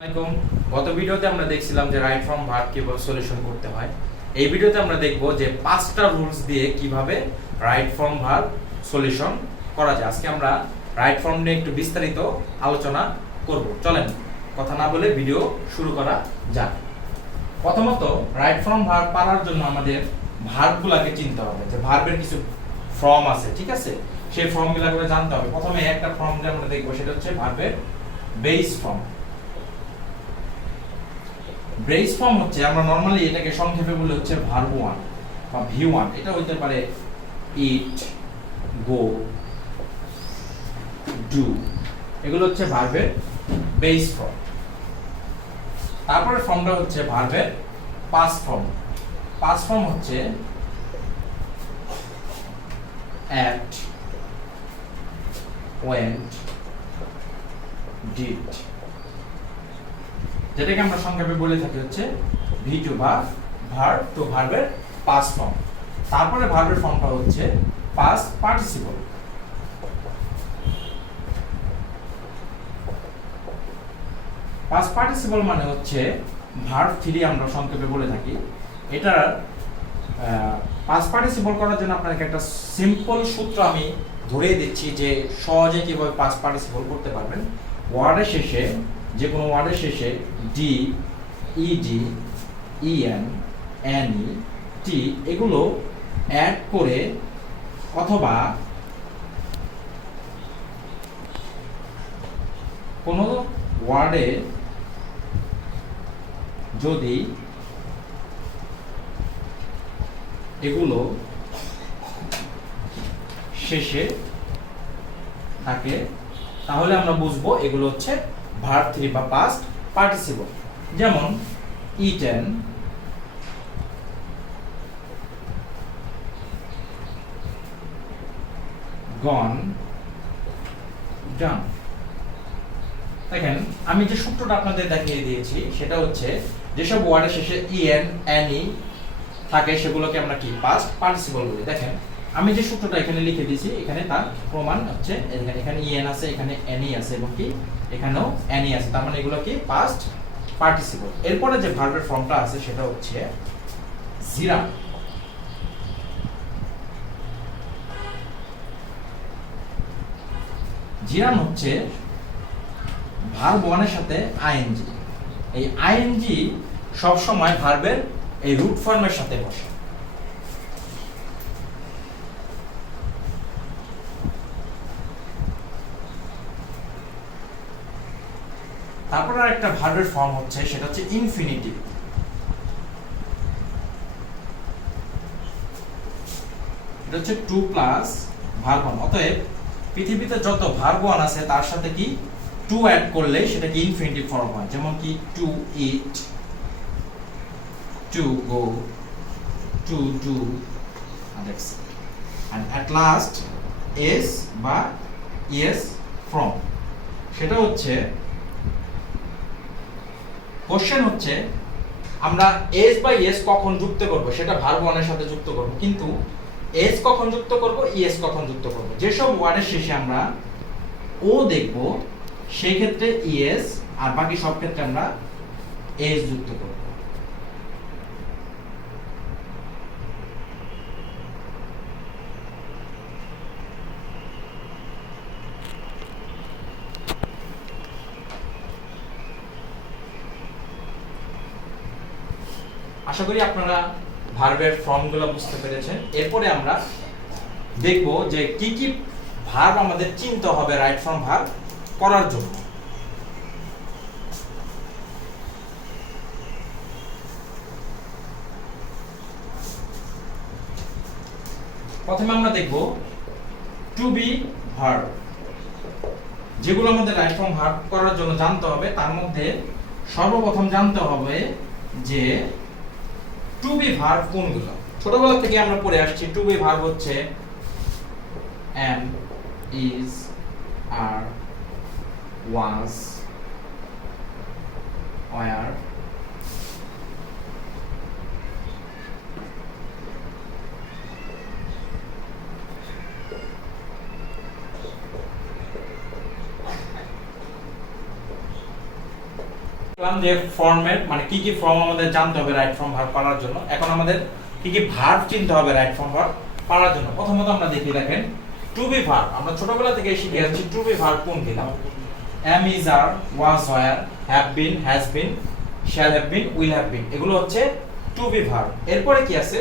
আসসালামু আলাইকুম। গত ভিডিওতে আমরা দেখছিলাম যে রাইট ফর্ম ভার্ব কিভাবে সলিউশন করতে হয়। এই ভিডিওতে আমরা দেখব যে পাঁচটা রুলস দিয়ে কিভাবে রাইট ফর্ম ভার্ব সলিউশন করা যায়। আজকে আমরা রাইট ফর্ম নিয়ে একটু বিস্তারিত আলোচনা করব। চলেন কথা না বলে ভিডিও শুরু করা যাক। প্রথমত রাইট ফর্ম ভার্ব পাওয়ার জন্য আমাদের ভার্বগুলোকে চিনতে হবে, যে ভার্বের কিছু ফর্ম আছে, ঠিক আছে? সেই ফর্মগুলোকে জানতে হবে। প্রথমে একটা ফর্ম যে আমরা দেখব সেটা হচ্ছে ভার্বের বেস ফর্ম। ব্রেস ফর্ম হচ্ছে, আমরা নরমালি এটাকে সংক্ষেপে বলি হচ্ছে ভার্ব 1 বা V1। এটা হতে পারে ইট, গো, ডু। এগুলো হচ্ছে ভার্বের বেস ফর্ম। তারপরে ফর্মটা হচ্ছে ভার্বের পাস্ট ফর্ম। পাস্ট ফর্ম হচ্ছে অ্যাট, ওয়েন্ট, ডিড, যেটাকে আমরা সংক্ষেপে বলে থাকি হচ্ছে V2 বা ভার্ব টু ভার্বের পাস্ট ফর্ম। তারপরে ভার্বের ফর্মটা হচ্ছে পাস্ট পার্টিসিপল। পাস্ট পার্টিসিপল মানে হচ্ছে ভার্ব 3 আমরা সংক্ষেপে বলে থাকি। এটার পাস্ট পার্টিসিপল করার জন্য আপনাকে একটা সিম্পল সূত্র আমি ধরিয়ে দিচ্ছি যে সহজে কিভাবে পাস্ট পার্টিসিপল করতে পারবেন। ওয়ার্ডের শেষে, যে কোনো ওয়ার্ডের শেষে ডি, ইডি, ইএন, এনই, টি এগুলো অ্যাড করে, অথবা কোনো ওয়ার্ডে যদি এগুলো শেষে থাকে তাহলে আমরা বুঝবো এগুলো হচ্ছে ভার্ব 3 বা পাস্ট পার্টিসিপল। যেমন ইটেন, গন, ডান। দেখেন আমি যে সূত্রটা আপনাদের দেখিয়ে দিয়েছি সেটা হচ্ছে যেসব ওয়ার্ডের শেষে ইএন, এনই থাকে সেগুলোকে আমরা কি পাস্ট পার্টিসিপল বলি। দেখেন আমি যে সূত্রটা এখানে লিখে দিয়েছি, এখানে তার প্রমাণ হচ্ছে এখানে ইএন আছে, এখানে এনই আছে এবং কি এখানেও এনই আছে, তার মানে এগুলো কি পাস্ট পার্টিসিপল। এরপরে যে ভার্বের ফর্মটা আছে সেটা হচ্ছে জিরা। জিরান হচ্ছে ভার্ব 1 এর সাথে আইএনজি। এই আইএনজি সব সময় ভার্বের এই রুট ফর্মের সাথে বসে। তারপর আরেকটা ভার্বের ফর্ম হচ্ছে সেটা হচ্ছে ইনফিনিটিভ। এটা হচ্ছে 2 প্লাস ভার্ব 1। অতএব পৃথিবীতে যত ভার্ব 1 আছে তার সাথে কি 2 অ্যাড করলে সেটা কি ইনফিনিটিভ ফর্ম হয়। যেমন কি to eat, to go, to do, and at last is বা yes from। সেটা হচ্ছে কোশ্চেন হচ্ছে আমরা এস বা ইয়েস কখন যুক্ত করব, সেটা ভার্ব 1 এর সাথে যুক্ত করব, কিন্তু এস কখন যুক্ত করব, ইয়েস কখন যুক্ত করব। যেসব ওয়ার্ডের শেষে আমরা ও দেখব সেই ক্ষেত্রে ইয়েস, আর বাকি সব ক্ষেত্রে আমরা এস যুক্ত করব। আশা করি আপনারা ভার্বের ফর্মগুলো বুঝতে পেরেছেন। এরপরে আমরা দেখব যে কি কি ভার্ব আমাদের চিনতে হবে রাইট ফর্ম ভার্ব করার জন্য। প্রথমে আমরা দেখব টু বি ভার্ব। যেগুলো আমাদের রাইট ফর্ম ভার্ব করার জন্য জানতে হবে, তার মধ্যে সর্বপ্রথম জানতে হবে যে টু বি ভার্ব কোনগুলো। ছোটবেলা থেকে আমরা পড়ে আসছি টু বি ভার্ব হচ্ছে am, is, are, was, were, বললাম যে ফর্মের মানে কি কি ফর্ম আমাদের জানতে হবে রাইট ফর্ম ভার্ব করার জন্য। এখন আমাদের কি কি ভার্ব চিনতে হবে রাইট ফর্ম ভার্ব করার জন্য। প্রথমত আমরা দেখি, দেখেন টু বি ভার্ব আমরা ছোটবেলা থেকে শিখে আসছি টু বি ভার্ব কোনটি না, am is are was were have been has been shall have been will have been, এগুলো হচ্ছে টু বি ভার্ব। এরপরে কি আছে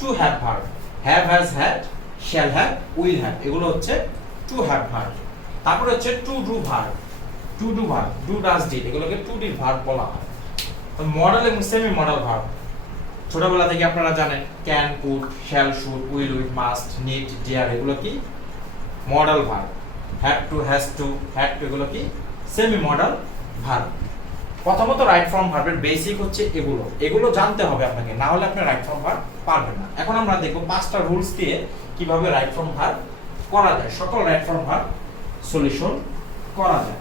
to have verb, have has had shall have will have, এগুলো হচ্ছে to have verb. তারপরে হচ্ছে to do verb, to do verb do does did, এগুলোকে টু ডি ভার্ব বলা হয়। মডেল এবং সেমি মডেল ভার্ব ছোটবেলা থেকে আপনারা জানেন can could shall should will will must need dare, এগুলো কি modal verb. Have to has to had to, এগুলো কি সেমি মডেল ভার্ব। প্রথমত রাইট ফর্ম ভার্বের বেসিক হচ্ছে এগুলো, এগুলো জানতে হবে আপনাকে, না হলে আপনি রাইট ফর্ম ভার্ব পারবেন না। এখন আমরা দেখব পাঁচটা রুলস দিয়ে কিভাবে রাইট ফর্ম ভার্ব করা যায়, সকল রাইট ফর্ম ভার্ব সলিউশন করা যায়।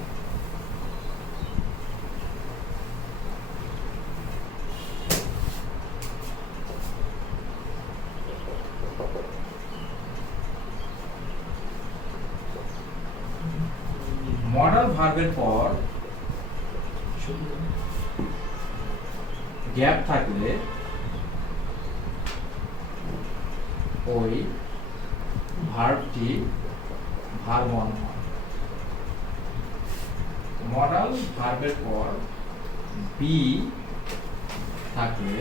মডেল ভার্বের পর গ্যাপ থাকলে ওই ভার্বটি ভার্ব ওয়ান হয়। মডেল ভার্বের পর বি থাকলে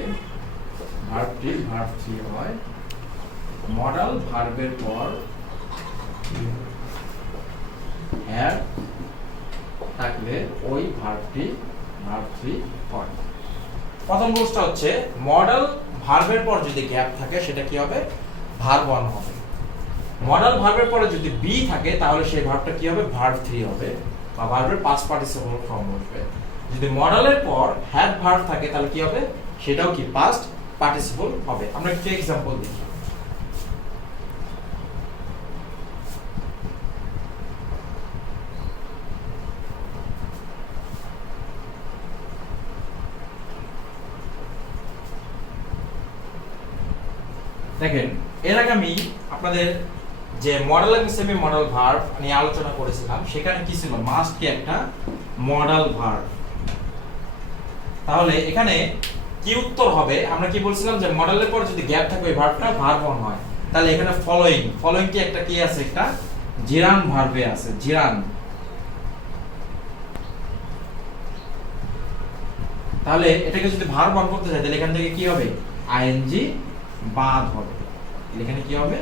ভার্বটি ভার্ব থ্রি হয়। মডেল ভার্বের পর হ্যাভ থাকলে ওই ভার্বটি ভার্ব থ্রি হয়। প্রথম রুলসটা হচ্ছে মডেল ভার্বের পর যদি গ্যাপ থাকে সেটা কি হবে ভার্ব ওয়ান হবে। মডেল ভার্বের পরে যদি বি থাকে তাহলে সেই ভার্বটা কি হবে ভার্ব থ্রি হবে বা ভার্বের পাস্ট পার্টিসিপল ফর্ম হবে। যদি মডেলের পর হ্যাভ ভার্ব থাকে তাহলে কি হবে সেটাও কি পাস্ট পার্টিসিপল হবে। আমরা একটু एग्जांपल দেখি। দেখেন এর আগে আমি আপনাদের যে মডেল এবং সেমি মডেল ভার্ব নিয়ে আলোচনা করেছিলাম, সেখানে কি ছিল মাস্ট কি একটা মডেল ভার্ব। তাহলে এখানে কি উত্তর হবে, আমরা কি বলছিলাম যে মডেলের পর যদি গ্যাপ থাকে ওই ভার্বটা ভার্ব ওয়ান হয়। তাহলে এখানে ফলোইং, ফলোইং কি একটা কি আছে একটা জিরান ভার্বে আছে, জিরান। তাহলে এটাকে যদি ভার্ব ওয়ান করতে চাই তাহলে এখান থেকে কি হবে আইএনজি বাদ হবে, এখানে কি হবে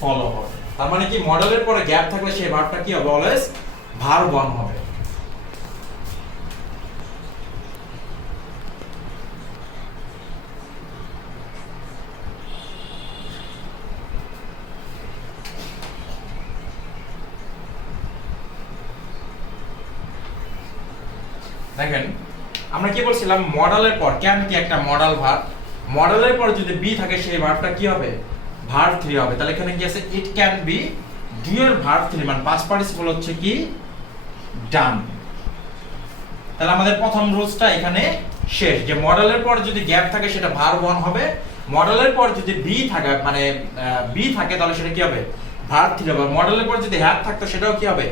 ফলো হবে। তার মানে কি মডেলের পরে গ্যাপ থাকলে সেই ভার্বটা কি হবে অলওয়েজ ভার্ব ওয়ান হবে। দেখেন আমরা কি বলছিলাম মডেলের পর ক্যান কি একটা মডেল ভার্ব, মডেলের পর যদি বি থাকে সেই ভার্বটা কি হবে ভার্ব থ্রি হবে। তাহলে এখানে কি আছে ইট ক্যান বি ডু এর ভার্ব থ্রি, মানে পাস্ট পার্টিসিপল হচ্ছে কি ডান। তাহলে আমাদের প্রথম রুলসটা এখানে শেষ, যে মডেলের পর যদি গ্যাপ থাকে সেটা ভার্ব ওয়ান হবে। মডেলের পর যদি বি থাকে মানে বি থাকে তাহলে সেটা কি হবে ভার্ব থ্রি হবে। মডেলের পর যদি হ্যাভ থাকতো সেটাও কি হবে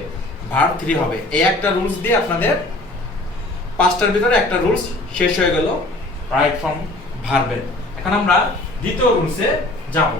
ভার্ব থ্রি হবে। এই একটা রুলস দিয়ে আপনাদের পাঁচটার ভিতরে একটা রুলস শেষ হয়ে গেল রাইট ফ্রম ভার্বের। এখন আমরা দ্বিতীয় রুলসে যাব।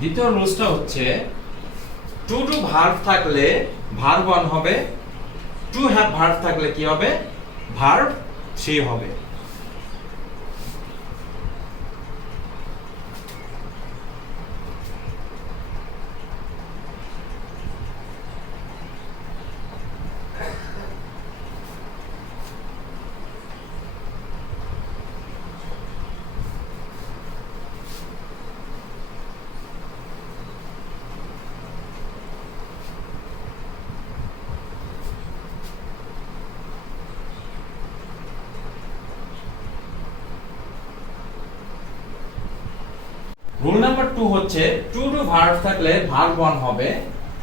দ্বিতীয় রুলসটা হচ্ছে টু ডু ভার্ব থাকলে ভার্ব ওয়ান হবে, টু হ্যাভ ভার্ব থাকলে কি হবে ভার্ব থ্রি হবে। রুল নাম্বার 2 হচ্ছে টু ডু ভার্ব থাকলে ভার্ব 1 হবে,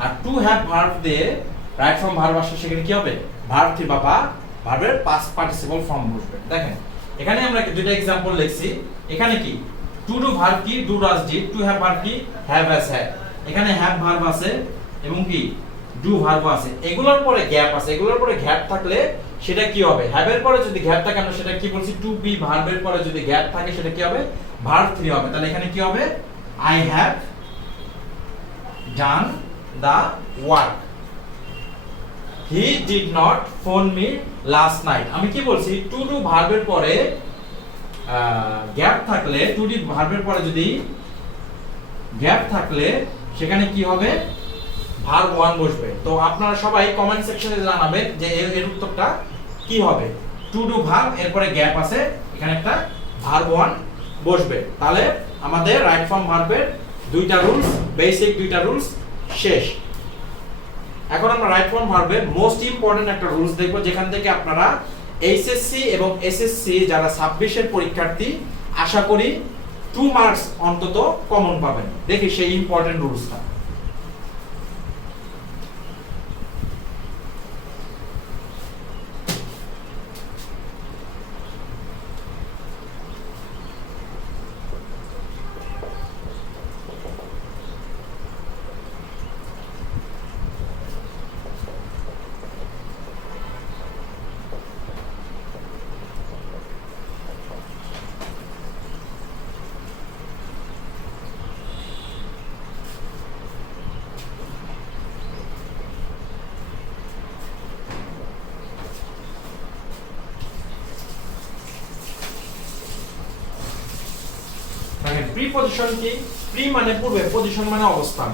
আর টু হ্যাভ ভার্ব দিয়ে রাইট ফ্রম ভার্ব আসলে সেখানে কি হবে, ভার্ব 3 বা ভার্বের পাস্ট পার্টিসিপল ফর্ম বসবে। দেখেন এখানে আমরা দুটো एग्जांपल লিখছি। এখানে কি টু ডু ভার্ব কি do does did, to have verb কি হ্যাভ হ্যাজ হ্যাড। এখানে হ্যাভ ভার্ব আছে এবং কি ডু ভার্ব আছে, এগুলোর পরে গ্যাপ আছে। এগুলোর পরে গ্যাপ থাকলে সেটা কি হবে, হ্যাভ এর পরে যদি গ্যাপ থাকে আমরা সেটা কি বলছি টু বি, ভার্বের পরে যদি গ্যাপ থাকে সেটা কি হবে, ভার্ব 3 হবে। তাহলে এখানে কি হবে, I have done the work, he did not phone me last night. আমি কি বলছি, টু ডু ভার্বের পরে গ্যাপ থাকলে, টু ডু ভার্বের পরে যদি গ্যাপ থাকলে সেখানে কি হবে, ভার্ব 1 বসবে। তো আপনারা সবাই কমেন্ট সেকশনে জানাবেন যে এর উত্তরটা কি হবে। টু ডু ভার্ব এরপরে গ্যাপ আছে, এখানে একটা ভার্ব 1 বসবে। তাহলে আমাদের রাইট ফর্ম ভার্বের দুইটা রুলস, বেসিক দুইটা রুলস শেষ। এখন আমরা রাইট ফর্ম ভার্বের মোস্ট ইম্পর্টেন্ট একটা রুলস দেখব, যেখান থেকে আপনারা এইচএসসি এবং এসএসসি যারা 26 এর পরীক্ষার্থী আশা করি 2 মার্কস অন্তত কমন পাবেন। দেখি সেই ইম্পর্টেন্ট রুলসটা। প্রিপজিশন কি, প্রি মানে পূর্বে, পজিশন মানে অবস্থান।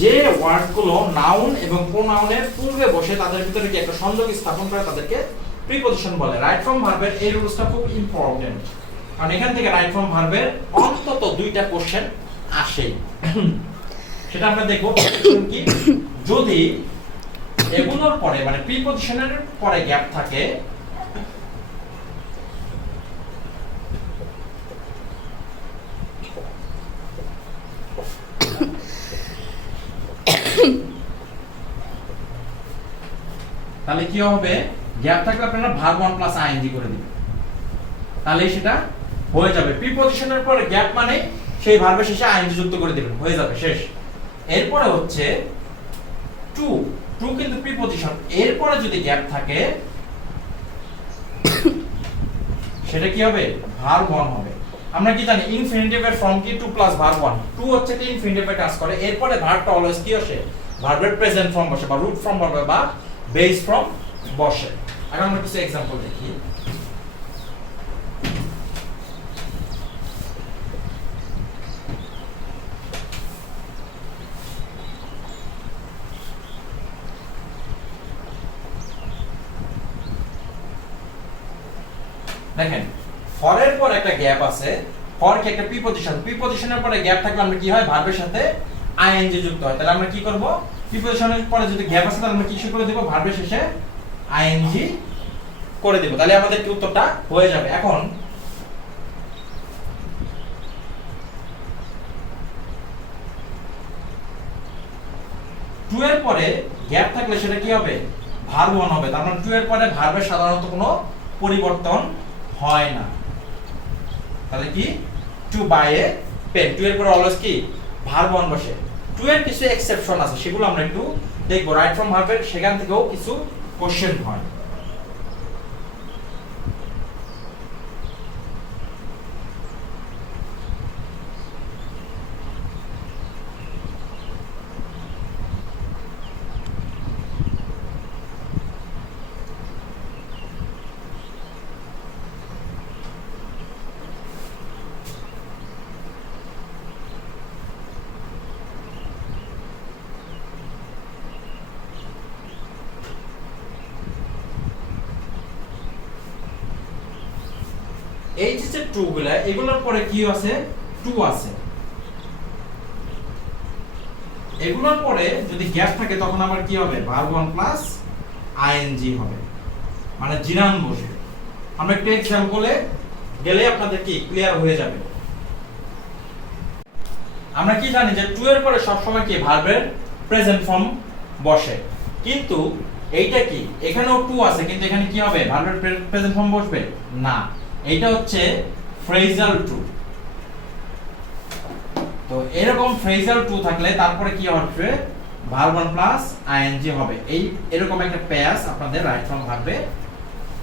যে ওয়ার্ডগুলো নাউন এবং প্রোনাউনের পূর্বে বসে তাদের ভিতরে কি একটা সংযোগ স্থাপন করে তাদেরকে প্রিপজিশন বলে। রাইট ফর্ম ভার্বের এই রুলসটা খুব ইম্পর্টেন্ট, কারণ এখান থেকে রাইট ফর্ম ভার্বের অন্তত 2টা কোশ্চেন আসে। সেটা আমরা দেখব কি, যদি এগুলোর পরে মানে প্রিপজিশনের পরে গ্যাপ থাকে, তাহলে কি হবে, গ্যাপ থাকলে আপনারা ভার্ব 1 প্লাস আইএনজি করে দিবেন, তাহলে সেটা হয়ে যাবে। প্রিপজিশনের পরে গ্যাপ মানে সেই ভার্বের শেষে আইএনজি যুক্ত করে দিবেন, হয়ে যাবে, শেষ। এরপরে হচ্ছে টু, টু কিন্তু প্রিপজিশন, এরপরে যদি গ্যাপ থাকে সেটা কি হবে, ভার্ব 1 হবে। আমরা কি জানি ইনফিনিটিভের ফর্ম কি টু প্লাস ভার্ব 1। টু হচ্ছে কি ইনফিনিটিভে কাজ করে, এরপরে ভার্বটা অলওয়েজ কি আসে, ভার্বের প্রেজেন্ট ফর্ম বসে বা রুট ফর্ম বসে বা বেস ফর্ম বসে। এখন আমরা কিছু एग्जांपल দেখি। দেখেন ফরের পর একটা গ্যাপ আছে, ফর কি একটা প্রিপজিশন, প্রিপজিশনের পরে গ্যাপ থাকলে আমরা কি হয়, ভার্বের সাথে আইএনজি যুক্ত হয়। তাহলে আমরা কি করব, প্রিপজিশনের পরে যদি গ্যাপ আছে তাহলে আমরা কি করে দেব, ভার্বের শেষে আইএনজি করে দেব, তাহলে আমাদের কি উত্তরটা হয়ে যাবে। এখন টু এর পরে গ্যাপ থাকলে সেটা কি হবে, ভার্ব 1 হবে। তার মানে টু এর পরে ভার্বের সাধারণত কোনো পরিবর্তন হয় না। তাহলে কি to buy a pen, to এর পরে অলওয়েজ কি ভার্ব 1 বসে। টু এর কিছু এক্সেপশন আছে, সেগুলো আমরা একটু দেখব। রাইট ফর্ম ভার্বের সেখান থেকেও কিছু কোশ্চেন হয়। এই যে টু গুলা, এগুলোর পরে কি আছে, টু আছে। এগুলোর পরে যদি গ্যাপ থাকে তখন আবার কি হবে, ভার্ব 1 প্লাস আইএনজি হবে, মানে জিনান বসবে। আমরা একটু एग्जांपल গেলে আপনাদের কি ক্লিয়ার হয়ে যাবে। আমরা কি জানি যে টু এর পরে সবসময় কি ভার্বের প্রেজেন্ট ফর্ম বসে, কিন্তু এইটা কি এখানেও টু আছে কিন্তু এখানে কি হবে ভার্বের প্রেজেন্ট ফর্ম বসবে না, এইটা হচ্ছে ফ্রেজাল টু। তো এরকম ফ্রেজাল টু থাকলে তারপরে কি হবে ভার্ব ওয়ান প্লাস আইএনজি হবে। এই এরকম একটা পেয়াস আপনাদের রাইট ফর্ম ভার্বে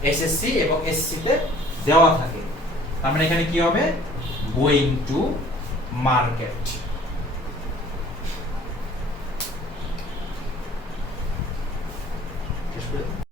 এসএসসি এবং এসসি তে দেওয়া থাকে। তার মানে এখানে কি হবে গোয়িং টু মার্কেট।